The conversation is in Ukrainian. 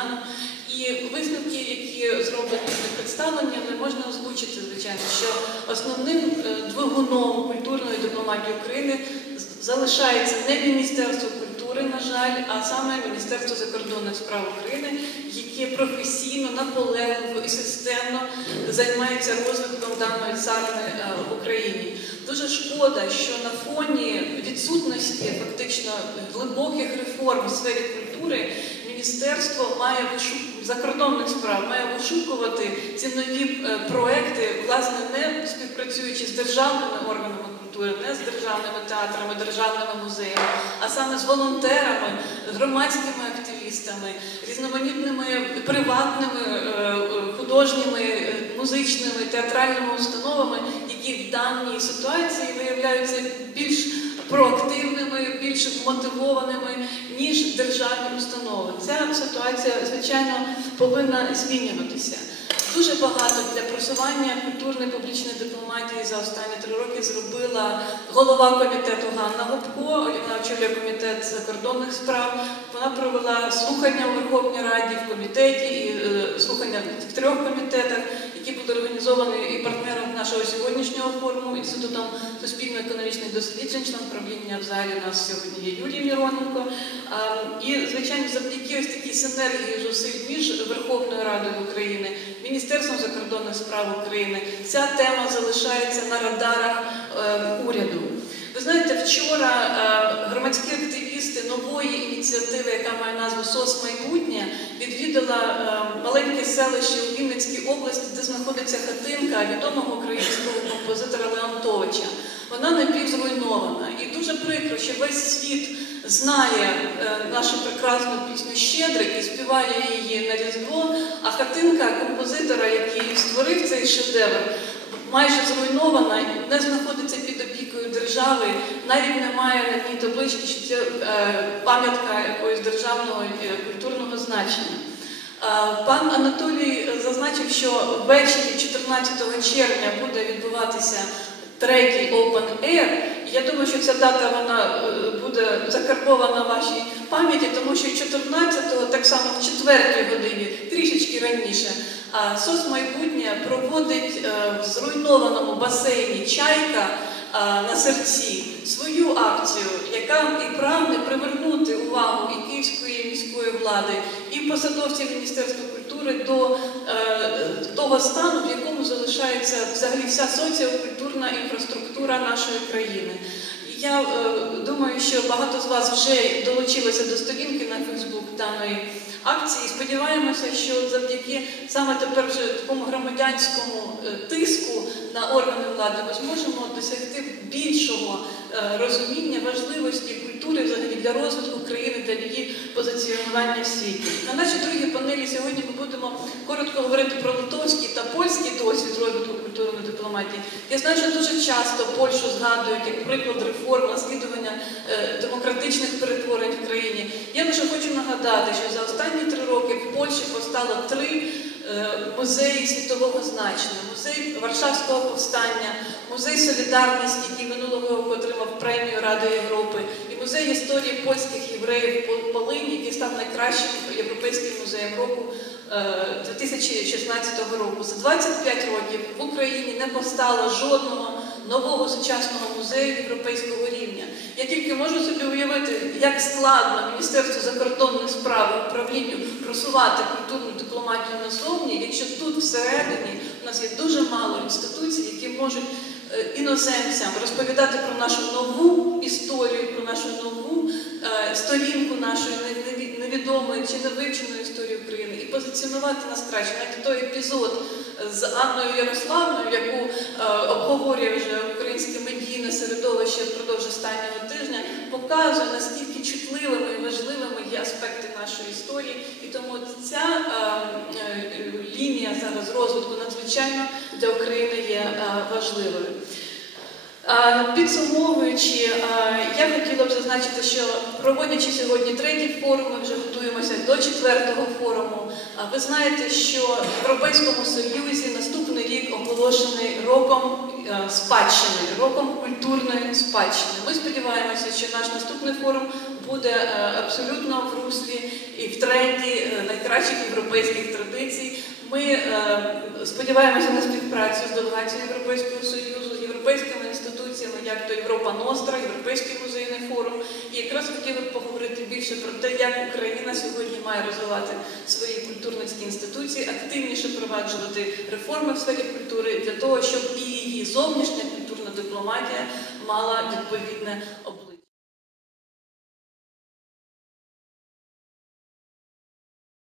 Майдану. І висновки, які зроблені представлення, не можна озвучити, звичайно, що основним е, двигуном культурної дипломатії України залишається не Міністерство культури, на жаль, а саме Міністерство закордонних справ України, яке професійно, наполегливо і системно займається розвитком даної царини е, в Україні. Дуже шкода, що на фоні відсутності фактично глибоких реформ в сфері культури міністерство має вишу- закордонних справ має вишукувати ці нові е, проекти, власне, не співпрацюючи з державними органами культури, не з державними театрами, державними музеями, а саме з волонтерами, громадськими активістами, різноманітними приватними е, е, художніми, музичними, театральними установами, які в даній ситуації виявляються більш проактивними, більш мотивованими, ніж державні установи. Ця ситуація, звичайно, повинна змінюватися. Дуже багато для просування культурної публічної дипломатії за останні три роки зробила голова комітету Ганна Гопко, вона очолює комітет закордонних справ. Вона провела слухання у Верховній Раді в комітеті і е, слухання в трьох комітетах, які були організовані і партнером нашого сьогоднішнього форуму інститутом суспільно-економічних досліджень, член правління в залі нас сьогодні є Юрій Міроненко. І, звичайно, завдяки ось такій синергії зусиль між Верховною Радою України, Міністерством закордонних справ України, ця тема залишається на радарах е, уряду. Ви знаєте, вчора е, громадські активісти нової ініціативи, яка має назву СОС майбутнє, відвідала е, маленьке селище у Вінницькій області, де знаходиться хатинка відомого українського композитора Леонтовича. Вона напівзруйнована. І дуже прикро, що весь світ знає е, нашу прекрасну пісню Щедрик і співає її на Різдво, а хатинка композитора, який створив цей шедевр, майже зруйнована, не знаходиться під держави, навіть немає на ній таблички, що це е, пам'ятка якогось державного е, культурного значення. Е, Пан Анатолій зазначив, що ввечері 14 червня буде відбуватися третій Open Air. Я думаю, що ця дата вона буде закарбована в вашій пам'яті, тому що 14-го, так само в 4 годині, трішечки раніше, а СОС майбутнє проводить в зруйнованому басейні Чайка на серці свою акцію, яка і прагне привернути увагу і київської міської влади, і посадовців Міністерства культури до е, того стану, в якому залишається взагалі вся соціокультурна інфраструктура нашої країни. Я е, думаю, що багато з вас вже долучилися до сторінки на Фейсбук даної акції. Сподіваємося, що завдяки саме тепер вже такому громадянському е, тиску на органи влади ми зможемо досягти більшого е, розуміння важливості культури взагалі для розвитку країни, для її позиціонування в світі. На нашій другій панелі сьогодні ми будемо коротко говорити про литовський та польський досвід розвитку культурної дипломатії. Я знаю, що дуже часто Польщу згадують як приклад реформ, наслідування е, демократичних перетворень в країні. Я лише хочу нагадати, що за останні три роки в Польщі постало три е, музеї світового значення: музей Варшавського повстання, музей Солідарності, який минулого року отримав премію Ради Європи, музей історії польських євреїв Полині, який став найкращим європейським музеєм року е, 2016 року. За 25 років в Україні не постало жодного нового сучасного музею європейського рівня. Я тільки можу собі уявити, як складно Міністерству закордонних справ і управлінню просувати культурну дипломатію назовні, якщо тут всередині у нас є дуже мало інституцій, які можуть е, іноземцям розповідати про нашу нову історію, про нашу нову е, сторінку нашої не- неві- невідомої чи невивченої історії України і позиціонувати нас краще. Навіть той епізод з Анною Ярославною, яку е, обговорює вже українське медійне середовище впродовж останнього тижня, показує наскільки чутливими і важливими є аспекти нашої історії. І тому ця е, е, лінія зараз розвитку надзвичайно для України є е, важливою. Е, Підсумовуючи, е, я хотіла б зазначити, що проводячи сьогодні третій форум, ми вже готуємося до четвертого форуму. Ви знаєте, що в Європейському Союзі наступний рік оголошений роком е, спадщини, роком культурної спадщини. Ми сподіваємося, що наш наступний форум буде абсолютно в руслі і в тренді найкращих європейських традицій. Ми сподіваємося на співпрацю з делегацією Європейського Союзу, з інституціями, як то Європа Ностра, Європейський музейний форум. І якраз хотіли б поговорити більше про те, як Україна сьогодні має розвивати свої культурницькі інституції, активніше впроваджувати реформи в сфері культури для того, щоб і її зовнішня культурна дипломатія мала відповідне обґрунтування.